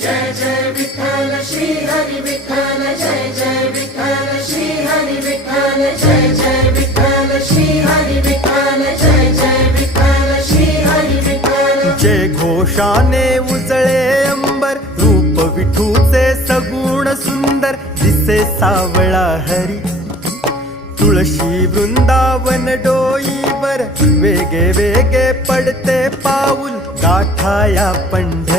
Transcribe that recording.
जय जय विठ्ठल श्री हरी विठ्ठल, जय जय विठ्ठल श्री हरी विठ्ठल, जय जय विठ्ठल श्री हरी विठ्ठल, जय जय विठ्ठल श्री हरी विठ्ठल. जय घोषाने उजळे अंबर, रूप विठूचे सगुण सुंदर, दिसे सावळा हरी. तुळशी वृंदावन डोईवर, वेगे वेगे पडते पाऊल, गाठाया पंढरी.